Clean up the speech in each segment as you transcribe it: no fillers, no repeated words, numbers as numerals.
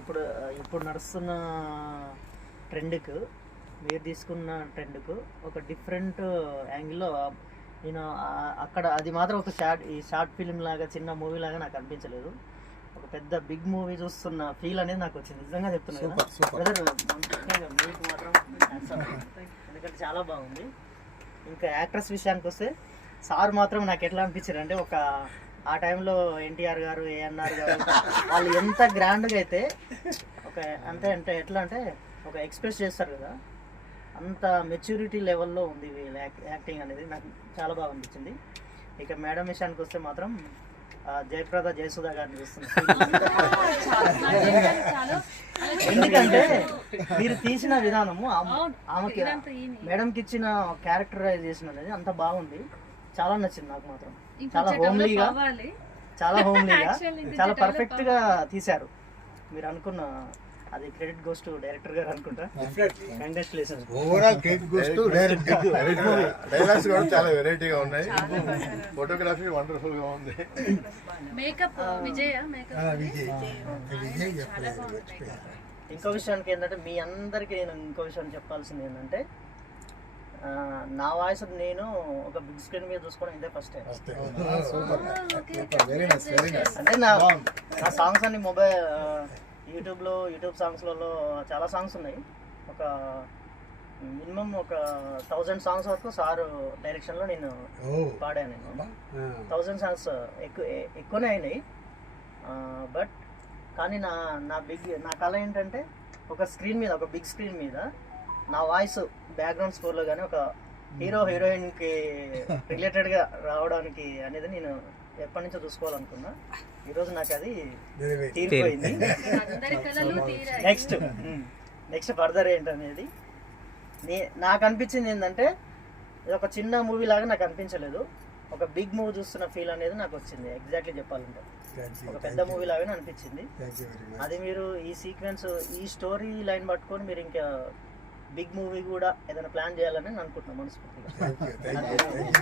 ఇప్పుడు ఇప్పుడు నడుస్తున్న ట్రెండ్కు మీరు తీసుకున్న ట్రెండ్కు ఒక డిఫరెంట్ యాంగిల్లో నేను అక్కడ అది మాత్రం ఒక షార్ట్ ఫిల్మ్ లాగా చిన్న మూవీ లాగా నాకు అనిపించలేదు. ఒక పెద్ద బిగ్ మూవీ చూస్తున్న ఫీల్ అనేది నాకు వచ్చింది. నిజంగా చెప్తున్నాను మీకు మాత్రం ఎందుకంటే చాలా బాగుంది. ఇంకా యాక్ట్రెస్ విషయానికి వస్తే సార్ మాత్రం నాకు ఎట్లా అనిపించారు అంటే ఒక ఆ టైంలో ఎన్టీఆర్ గారు, ఏఎన్ఆర్ గారు వాళ్ళు ఎంత గ్రాండ్గా అయితే ఒక అంటే ఎట్లా అంటే ఒక ఎక్స్ప్రెస్ చేస్తారు కదా, అంత మెచ్యూరిటీ లెవెల్లో ఉంది వీళ్ళ యాక్టింగ్ అనేది. నాకు చాలా బాగా అనిపించింది. ఇక మేడం విషయానికి వస్తే మాత్రం జయప్రద జయసుధా గారిని చూస్తున్నాను. ఎందుకంటే మీరు తీసిన విధానము ఆమెకి మేడంకి ఇచ్చిన క్యారెక్టరైజేషన్ అనేది అంత బాగుంది. చాలా నచ్చింది నాకు మాత్రం. చాలా హోమ్లీగా చాలా పర్ఫెక్ట్ గా తీశారు. మీరు అనుకున్న అది క్రెడిట్ గోస్ టు డైరెక్టర్ గారు అనుకుంటా. Congratulations. Overall credit goes to director. Dialogues కూడా చాలా వెరైటీగా ఉన్నాయి. ఫోటోగ్రఫీ వండర్ఫుల్ గా ఉంది. మేకప్ విజయ్ ఇంకో విషయానికి ఏంటంటే మీ అందరికీ నేను ఇంకో విషయం చెప్పాల్సింది ఏంటంటే నా వాయిస్ నేను ఒక బిగ్ స్క్రీన్ మీద చూసుకోవడం ఇదే ఫస్ట్ టైం. అంటే నా సాంగ్స్ అన్ని యూట్యూబ్ సాంగ్స్లలో చాలా సాంగ్స్ ఉన్నాయి. ఒక మినిమం ఒక 1000 సాంగ్స్ వరకు సార్ డైరెక్షన్లో నేను పాడాను. నేను 1000 సాంగ్స్ ఎక్కువనే అయినాయి. బట్ కానీ నా కళ ఏంటంటే ఒక బిగ్ స్క్రీన్ మీద నా వాయిస్ బ్యాక్గ్రౌండ్ స్కోర్లో కానీ ఒక హీరోయిన్కి రిలేటెడ్గా రావడానికి అనేది నేను ఎప్పటి నుంచో చూసుకోవాలనుకున్నా. ఈరోజు నాకు అది తీరిపోయింది. నెక్స్ట్ ఫర్దర్ ఏంటనేది నాకు అనిపించింది ఏంటంటే ఇది ఒక చిన్న మూవీ లాగా నాకు అనిపించలేదు. ఒక బిగ్ మూవీ చూస్తున్న ఫీల్ అనేది నాకు వచ్చింది. ఎగ్జాక్ట్లీ చెప్పాలంటే ఒక పెద్ద మూవీ లాగానే అనిపించింది. అది మీరు ఈ సీక్వెన్స్ ఈ స్టోరీ లైన్ పట్టుకొని మీరు ఇంకా బిగ్ మూవీ కూడా ఏదైనా ప్లాన్ చేయాలని అనుకుంటున్నాను మనస్ఫూర్తిగా.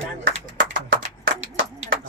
ప్లాన్ చేసుకోండి.